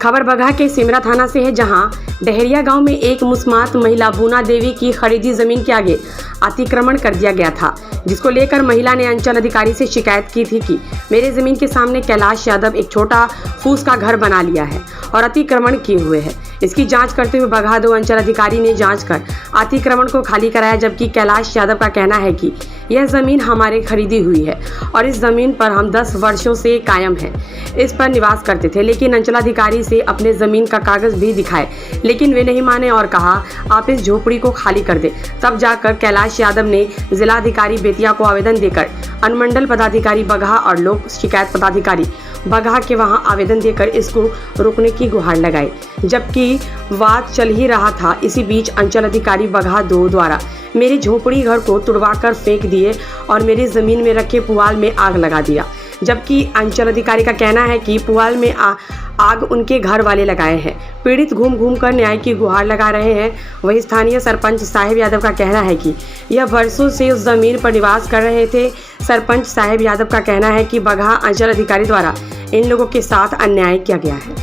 खबर बगहा के सिमरा थाना से है, जहां डहरिया गांव में एक मुस्मात महिला बूना देवी की खरीदी जमीन के आगे अतिक्रमण कर दिया गया था, जिसको लेकर महिला ने अंचल अधिकारी से शिकायत की थी कि मेरे जमीन के सामने कैलाश यादव एक छोटा फूस का घर बना लिया है और अतिक्रमण किए हुए है। इसकी जांच करते हुए बगहा 2 अंचल अधिकारी ने जांच कर अतिक्रमण को खाली कराया, जबकि कैलाश यादव का कहना है कि यह जमीन हमारे खरीदी हुई है और इस जमीन पर हम 10 वर्षों से कायम है, इस पर निवास करते थे। लेकिन अंचलाधिकारी से अपने जमीन का कागज भी दिखाए, लेकिन वे नहीं माने और कहा आप इस झोपड़ी को खाली कर दे। तब जाकर कैलाश यादव ने जिलाधिकारी बेतिया को आवेदन देकर अनुमंडल पदाधिकारी बगहा और लोक शिकायत पदाधिकारी बगहा के वहां आवेदन देकर इसको रोकने की गुहार लगाई, जबकि वाद चल ही रहा था। इसी बीच अंचल अधिकारी बगहा 2 द्वारा मेरी झोपड़ी घर को तुड़वाकर फेंक दिए और मेरी जमीन में रखे पुआल में आग लगा दिया, जबकि अंचल अधिकारी का कहना है कि पुआल में आग उनके घर वाले लगाए हैं। पीड़ित घूम घूम कर न्याय की गुहार लगा रहे हैं। वहीं स्थानीय सरपंच साहेब यादव का कहना है कि यह वर्षों से उस जमीन पर निवास कर रहे थे। सरपंच साहेब यादव का कहना है कि बगहा अंचल अधिकारी द्वारा इन लोगों के साथ अन्याय किया गया है।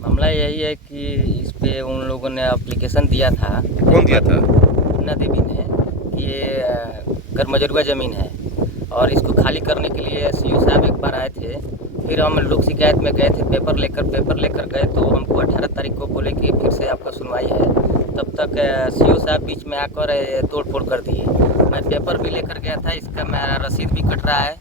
मामला यही है कि इस पे उन लोगों ने एप्लीकेशन दिया था। कौन दिया था? बूना देवी ने कि ये गरमजरुआ ज़मीन है और इसको खाली करने के लिए सीओ साहब एक बार आए थे। फिर हम लोग शिकायत में गए थे, पेपर लेकर गए तो हमको 18 तारीख को बोले कि फिर से आपका सुनवाई है। तब तक सीओ साहब बीच में आकर तोड़ फोड़ कर दिए। मैं पेपर भी लेकर गया था, इसका मेरा रसीद भी कट रहा है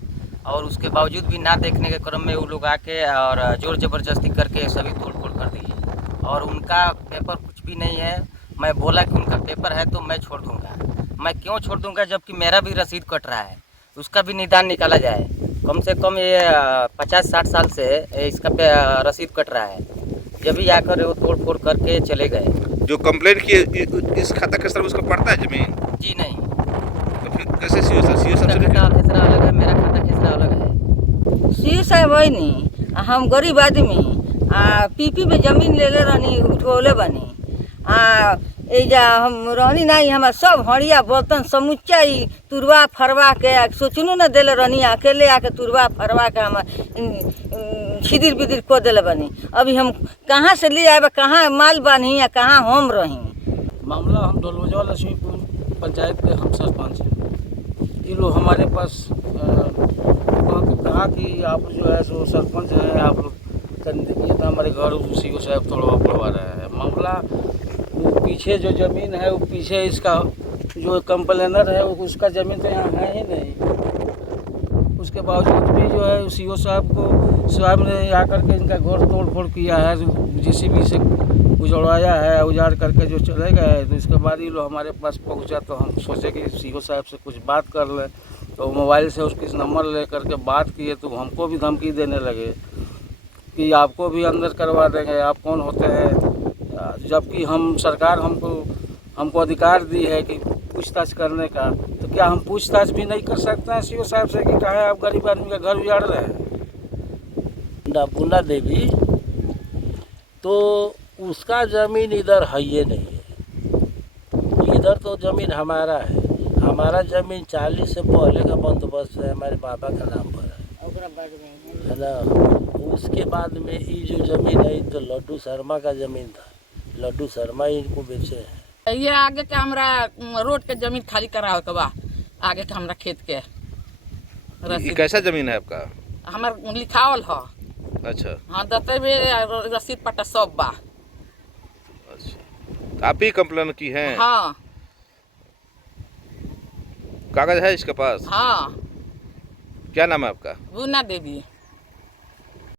और उसके बावजूद भी ना देखने के क्रम में वो लोग आके और जोर ज़बरदस्ती करके सभी तोड़ फोड़ कर दिए। और उनका पेपर कुछ भी नहीं है। मैं बोला कि उनका पेपर है तो मैं छोड़ दूँगा। मैं क्यों छोड़ दूँगा जबकि मेरा भी रसीद कट रहा है, उसका भी निदान निकाला जाए। कम से कम ये 50-60 साल से इसका रसीद कट रहा है, जब भी आकर वो तोड़ फोड़ करके चले गए। जो कंप्लेंट किए इस खाता के सर उसको पड़ता है जमीन? जी नहीं। तो फिर कैसे सीओ साहब से खाता खेसरा अलग है, मेरा खाता खेसरा अलग है। सीओ साहब है नहीं, हम गरीब आदमी पीपी में जमीन ले रहनी, उठौले बनी एजा हम रहनी नहीं। हमार सब हड़िया बर्तन समुच्चा ही तुरवा फरवा के सोचनू न दिले रहनी, अकेले आके तुरवा फरवा के हम छिदिर बिदिर को दिले बनी। अभी हम कहाँ से ले आए, कहाँ माल बानी या कहाँ हम रही। मामला हम डोलवजा लक्ष्मीपुर पंचायत के हम सरपंच हैं। ये लोग हमारे पास कहा कि आप जो है सो सरपंच हैं, आप लोग देखिए तो हमारे घर उसी को साहब तोड़वा पड़वा रहे हैं। मामला पीछे जो ज़मीन है वो पीछे इसका जो कंप्लेनर है वो उसका ज़मीन तो यहाँ है ही नहीं। उसके बावजूद भी जो है सीओ साहब ने आकर के इनका घर तोड़ फोड़ किया है, जेसीबी से उजड़वाया है, उजाड़ करके जो चले गए। तो इसके बाद ये लोग हमारे पास पहुँचा तो हम सोचे कि सीओ साहब से कुछ बात कर लें। तो मोबाइल से उसके नंबर ले करके बात किए तो हमको भी धमकी देने लगे कि आपको भी अंदर करवा देंगे, आप कौन होते हैं। जबकि हम सरकार हमको अधिकार दी है कि पूछताछ करने का, तो क्या हम पूछताछ भी नहीं कर सकते हैं सीओ साहब से कि कहा आप गरीब आदमी का घर उजाड़ रहे हैं? बूना देवी तो उसका ज़मीन इधर है ही नहीं है। इधर तो ज़मीन हमारा है। हमारा ज़मीन 40 से पहले का बंदोबस्त है, हमारे बाबा का नाम पर है ना। उसके बाद में ये जो ज़मीन है तो लड्डू शर्मा का ज़मीन था, लड्डू शर्मा इनको बेचे हैं। ये आगे के हमरा रोड के जमीन खाली कराओ के बा, आगे के हमरा खेत के ये कैसा जमीन है आपका? हमार लिखावल है। अच्छा। हाँ, दते भी रसीद पट्टा सब बा। अच्छा, आप ही कंप्लेन की हैं? हाँ। कागज है इसके पास? हाँ। क्या नाम है आपका? बूना देवी।